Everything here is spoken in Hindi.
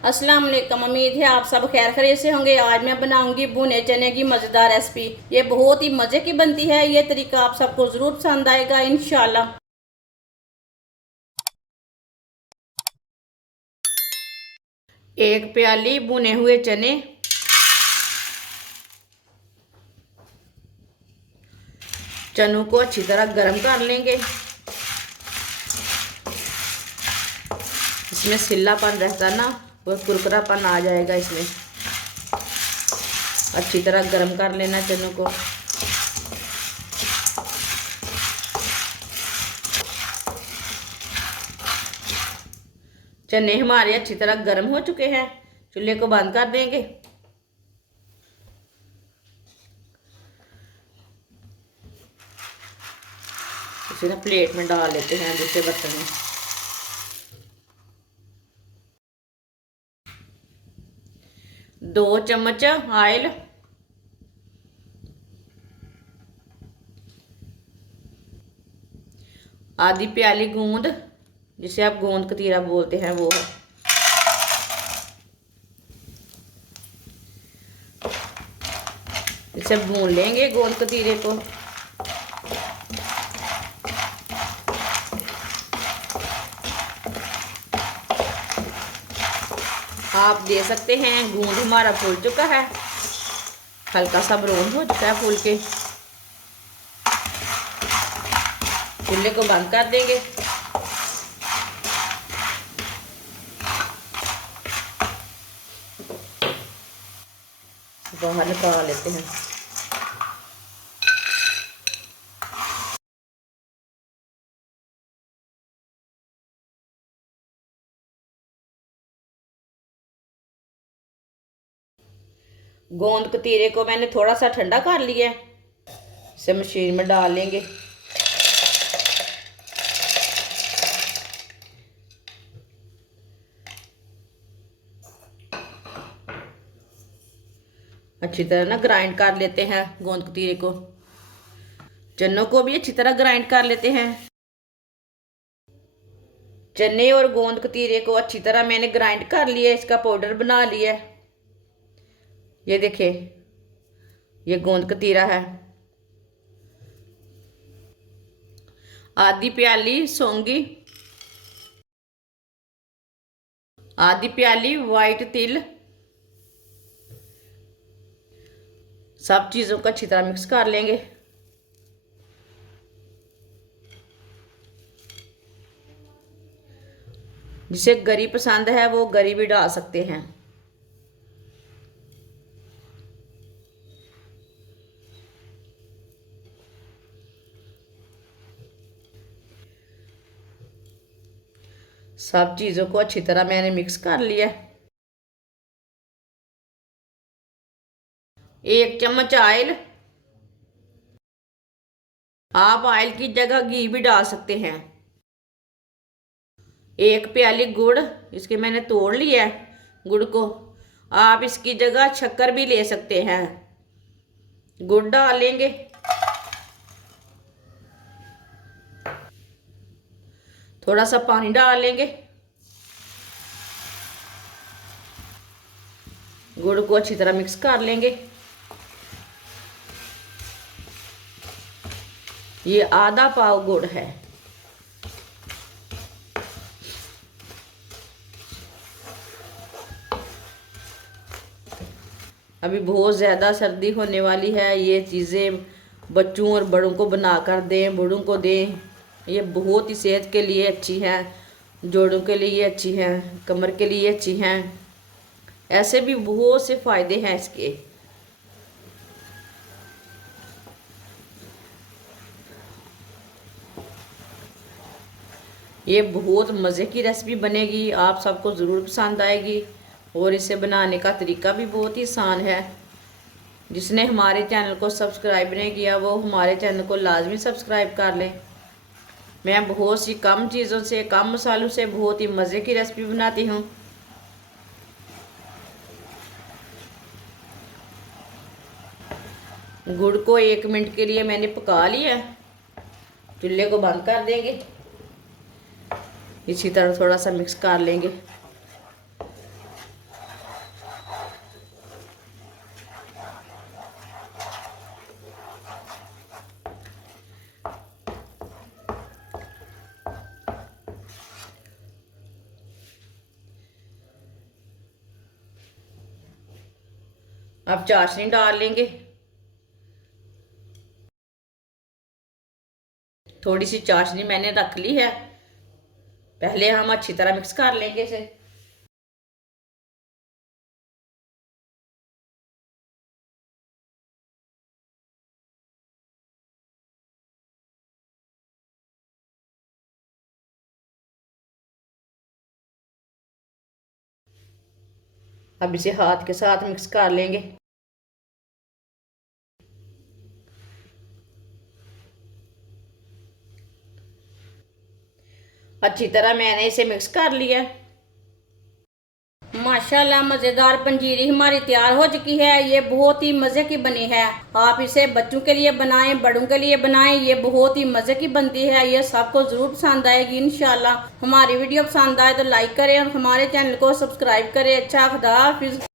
अस्सलाम वालेकुम। उम्मीद है आप सब खैर खैरियत से होंगे। आज मैं बनाऊंगी भुने चने की मज़ेदार रेसिपी। ये बहुत ही मज़े की बनती है। ये तरीका आप सबको ज़रूर पसंद आएगा इंशाल्लाह। एक प्याली भुने हुए चने, चनों को अच्छी तरह गर्म कर लेंगे। इसमें सिल्लापन रहता ना, वो कुरकुरापन आ जाएगा। इसमें अच्छी तरह गर्म कर लेना चनों को। चने हमारे अच्छी तरह गर्म हो चुके हैं। चूल्हे को बंद कर देंगे। इसे ना प्लेट में डाल लेते हैं दूसरे बर्तन में। दो चम्मच ऑयल, आधी प्याली गूंद, जिसे आप गोंद कतीरा बोलते हैं, वो है। इसे भून लेंगे गोंद कतीरे को। आप दे सकते हैं गूंद हमारा फूल चुका है, हल्का सा ब्राउन हो चुका है फूल के। चूल्हे को बंद कर देंगे। बाहर निकाल लेते हैं। गोंद कतीरे को मैंने थोड़ा सा ठंडा कर लिया है। इसे मशीन में डाल लेंगे। अच्छी तरह ना ग्राइंड कर लेते हैं गोंद कतीरे को। चनों को भी अच्छी तरह ग्राइंड कर लेते हैं। चने और गोंद कतीरे को अच्छी तरह मैंने ग्राइंड कर लिया, इसका पाउडर बना लिया। ये देखिए, ये गोंद कतीरा है। आधी प्याली सौंगी, आधी प्याली वाइट तिल, सब चीज़ों को अच्छी तरह मिक्स कर लेंगे। जिसे गरी पसंद है वो गरी भी डाल सकते हैं। सब चीज़ों को अच्छी तरह मैंने मिक्स कर लिया। एक चम्मच ऑयल, आप ऑयल की जगह घी भी डाल सकते हैं। एक प्याली गुड़, इसके मैंने तोड़ लिया है गुड़ को। आप इसकी जगह शक्कर भी ले सकते हैं। गुड़ डाल लेंगे। थोड़ा सा पानी डाल लेंगे। गुड़ को अच्छी तरह मिक्स कर लेंगे। ये आधा पाव गुड़ है। अभी बहुत ज़्यादा सर्दी होने वाली है। ये चीज़ें बच्चों और बड़ों को बना कर दें, बूढ़ों को दें। ये बहुत ही सेहत के लिए अच्छी है, जोड़ों के लिए अच्छी है, कमर के लिए अच्छी हैं। ऐसे भी बहुत से फ़ायदे हैं इसके। ये बहुत मज़े की रेसिपी बनेगी, आप सबको ज़रूर पसंद आएगी। और इसे बनाने का तरीका भी बहुत ही आसान है। जिसने हमारे चैनल को सब्सक्राइब नहीं किया वो हमारे चैनल को लाजमी सब्सक्राइब कर लें। मैं बहुत सी कम चीज़ों से, कम मसालों से बहुत ही मज़े की रेसिपी बनाती हूँ। गुड़ को 1 मिनट के लिए मैंने पका लिया। चूल्हे को बंद कर देंगे। इसी तरह थोड़ा सा मिक्स कर लेंगे। अब चाशनी डाल लेंगे। थोड़ी सी चाशनी मैंने रख ली है, पहले हम अच्छी तरह मिक्स कर लेंगे इसे। अब इसे हाथ के साथ मिक्स कर लेंगे। अच्छी तरह मैंने इसे मिक्स कर लिया। माशाल्लाह मज़ेदार पंजीरी हमारी तैयार हो चुकी है। ये बहुत ही मज़े की बनी है। आप इसे बच्चों के लिए बनाएं, बड़ों के लिए बनाएं, ये बहुत ही मज़े की बनती है। ये सबको ज़रूर पसंद आएगी इंशाल्लाह। हमारी वीडियो पसंद आए तो लाइक करें और हमारे चैनल को सब्सक्राइब करें। अच्छा, खुदा हाफिज़।